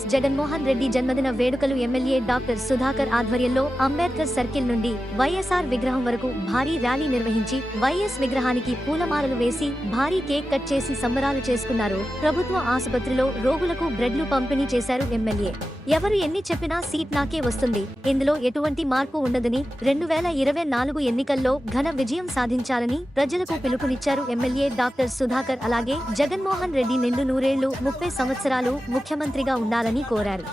YS Jaganmohan Reddy జన్మదిన వేడుకలు MLA doctor Sudhakar ఆధ్వర్యంలో అంబేద్కర్ సర్కిల్ నుండి వైఎస్ఆర్ విగ్రహం వరకు భారీ ర్యాలీ నిర్వహించి వైఎస్ విగ్రహానికి పూలమాలలు వేసి భారీ కేక్ కట్ చేసి సంబరాలు చేసుకున్నారు. ప్రభుత్వ ఆసుపత్రిలో రోగులకు బ్రెడ్లు పంపిణీ చేశారు ఎమ్మెల్యే. ఎవరు ఎన్ని చెప్పినా సీట్ నాకే వస్తుంది, ఇందులో ఎటువంటి మార్పు ఉండదని 2024 ఎన్నికల్లో ఘన విజయం సాధించాలని ప్రజలకు పిలుపునిచ్చారు ఎమ్మెల్యే డాక్టర్ సుధాకర్. అలాగే జగన్మోహన్ రెడ్డి నిండు నూరేళ్లు 30 సంవత్సరాలు ముఖ్యమంత్రిగా ఉండాలని కోరారు.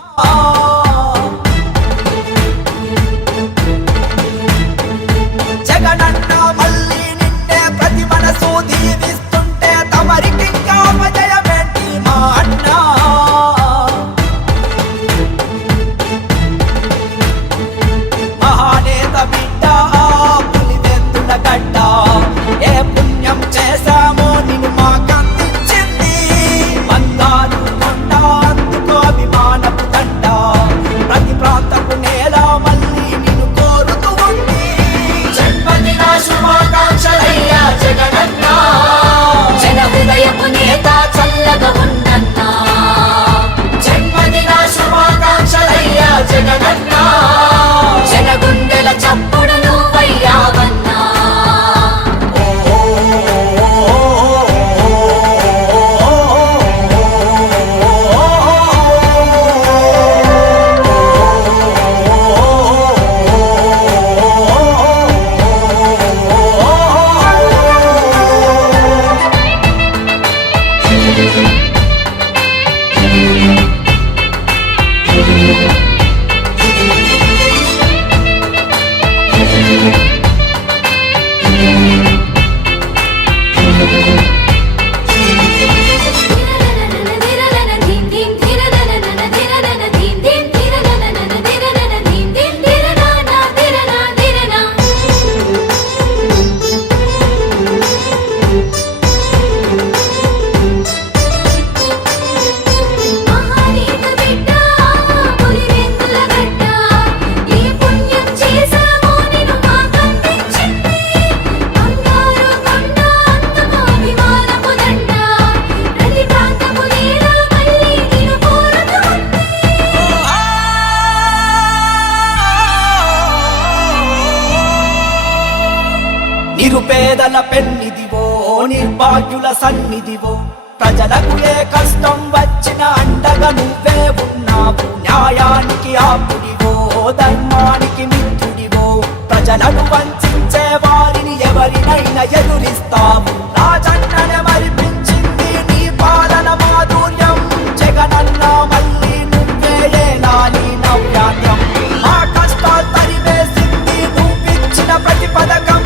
నిరుపేదల పెన్నిదివో, నిర్భాగ్యుల సన్నిధివో, ప్రజలకు ఏ కష్టం వచ్చిన అండగా నువ్వే ఉన్నావు. న్యాయానికి ఆపుడివో, ధర్మానికి మిత్రుడివో, ప్రజలను వంచే వారిని ఎవరినైనా ఎదురిస్తావు. రాజన్ననే మరిపించింది నీ పాలన మాధుర్యం. జగనన్న మళ్ళీ నువ్వే ఏలాలి నవ్యాంధ్రం. మా కష్టాలు తరివేసింది నువ్విచ్చిన ప్రతి పథకం.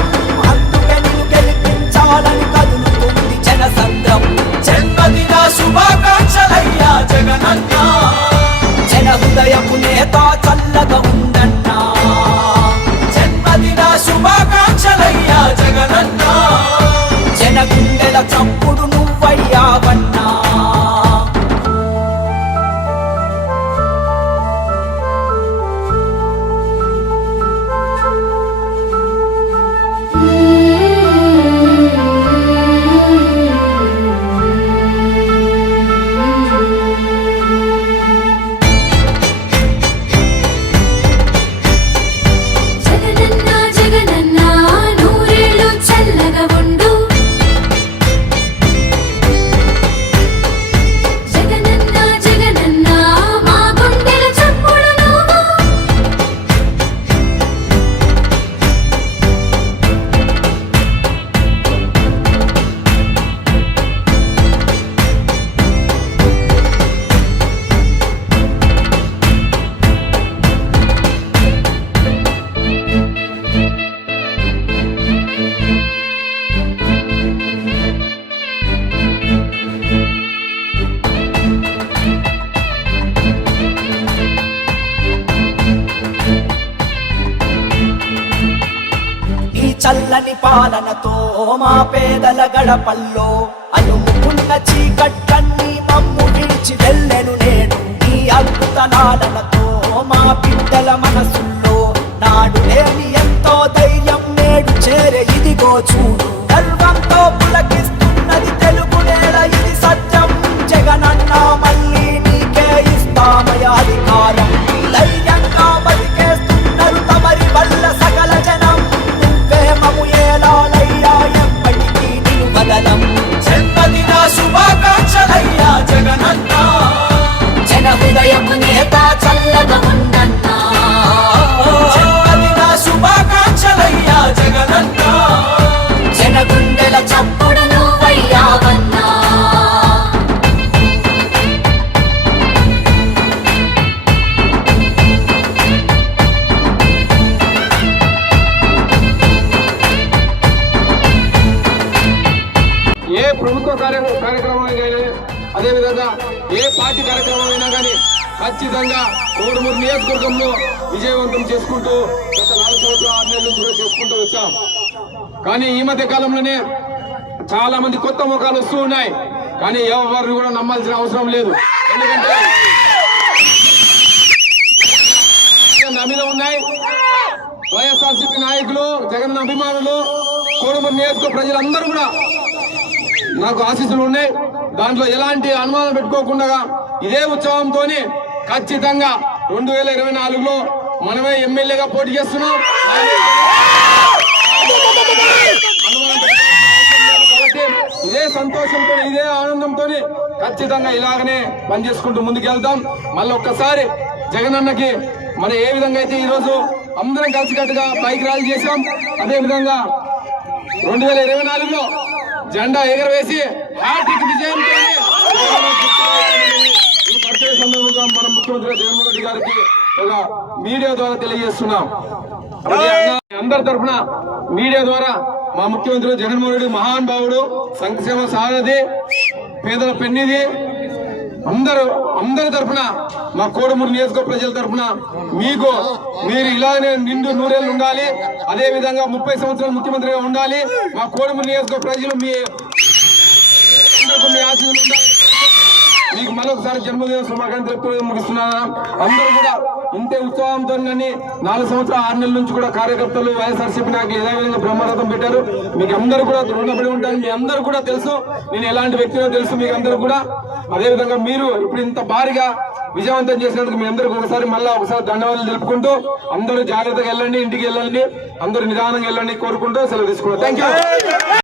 కదులుతుంది జనసంద్రం. జన్మదిన శుభాకాంక్షలయ్యా జగనన్న. జన హృదయపు నేత చల్లగా ఉందన్నా. జన్మదిన శుభాకాంక్షలయ్యా జగనన్న. జన గుండెల చప్పుడు నువ్వయ్యావన్నా. చల్లని పాలనతో మా పేదల గడపల్లో అలుముకున్న చీకట్లన్నీ మమ్ము విడిచి వెళ్ళెను నేడు. నీ అద్భుతనాలతో మా బిడ్డల మనసుల్లో నాడు లేని ఎంతో ధైర్యం నేడు చేరే. ఇదిగో చూడు, గర్వంతో పులకిస్తున్నది తెలుగు నేల. ఇది సత్యం జగనన్న, మళ్ళీ నీకే ఇస్తామయ్యా. అధికారం ధైర్యంగా బతికేస్తున్నారు తమరి వల్ల సకల జనం నువ్వే మము ఏలాలయ్యా ఎప్పటికీ నిన్ను వదలం జన్మదిన శుభాకాంక్షలయ్యా జగనన్న జన హృదయము నేత చల్లగా ఉండన్నా జన్మదిన శుభాకాంక్షలయ్యా జగనన్న జన గుండెల చప్పుడు నువ్వయ్యావన్నా ఏ ప్రభుత్వ కార్యక్రమానికి అదేవిధంగా ఏ పార్టీ కార్యక్రమమైనా కానీ ఖచ్చితంగా కోడుమూరు నియోజకవర్గంలో విజయవంతం చేసుకుంటూ గత 4 సంవత్సరాలు 6 నెలల నుంచి కూడా చేసుకుంటూ వచ్చాం. కానీ ఈ మధ్య కాలంలోనే చాలా మంది కొత్త ముఖాలు వస్తూ ఉన్నాయి. కానీ ఎవరిని కూడా నమ్మాల్సిన అవసరం లేదు. ఎందుకంటే నా మీద ఉన్నాయి వైఎస్ఆర్సీపీ నాయకులు, జగన్ అభిమానులు, కోడుమూరు నియోజకవర్గ ప్రజలందరూ కూడా నాకు ఆశీస్సులు ఉన్నాయి. దాంట్లో ఎలాంటి అనుమానం పెట్టుకోకుండా ఇదే ఉత్సవంతో ఖచ్చితంగా 2024లో మనమే ఎమ్మెల్యేగా పోటీ చేస్తున్నాం. కాబట్టి ఇదే సంతోషంతో ఇదే ఆనందంతో ఖచ్చితంగా ఇలాగనే పనిచేసుకుంటూ ముందుకెళ్తాం. మళ్ళీ ఒక్కసారి జగనన్నకి మనం ఏ విధంగా అయితే ఈరోజు అందరం కలిసికట్టుగా బైక్ ర్యాలీ చేశాం, అదే విధంగా 2024లో జెండా ఎగరవేసి హ్యాట్రిక్ విజయంతో ఈ బర్త్డే సందర్భంగా మన ముఖ్యమంత్రి జగన్మోహన్ రెడ్డి గారికి ఒక మీడియా ద్వారా తెలియజేస్తున్నాం. అందరి తరఫున మీడియా ద్వారా మా ముఖ్యమంత్రి జగన్మోహన్ రెడ్డి మహానుభావుడు, సంక్షేమ సారథి, పేదల పెన్నిధి, అందరి తరఫున మా కోడుమూరు నియోజకవర్గ ప్రజల తరఫున మీరు ఇలానే నిండు నూరేళ్లు ఉండాలి, అదే విధంగా 30 సంవత్సరాలు ముఖ్యమంత్రిగా ఉండాలి. మా కోడుమూరు నియోజకవర్గ ప్రజలు మీ ఆశీస్సులు ఉండాలి. మీకు మరొకసారి జన్మదిన శుభాకాంక్షలు ముగిస్తున్నాను. అందరూ కూడా ఇంతే ఉత్సాహంతో 4 సంవత్సరాలు 6 నెలల నుంచి కూడా కార్యకర్తలు వైఎస్ఆర్సీపీ నాయకులు ఇదే విధంగా బ్రహ్మరథం పెట్టారు. మీకు అందరూ కూడా రుణపడి ఉంటాను. మీ అందరూ కూడా తెలుసు నేను ఎలాంటి వ్యక్తినో తెలుసు మీకు అందరూ కూడా. అదే విధంగా మీరు ఇప్పుడు ఇంత భారీగా విజయవంతం చేసినందుకు మీ అందరికీ ఒకసారి ధన్యవాదాలు తెలుపుకుంటూ అందరూ జాగ్రత్తగా వెళ్ళండి, ఇంటికి వెళ్ళండి, అందరూ నిదానంగా వెళ్ళండి కోరుకుంటూ సెలవు తీసుకున్నాను. Thank you.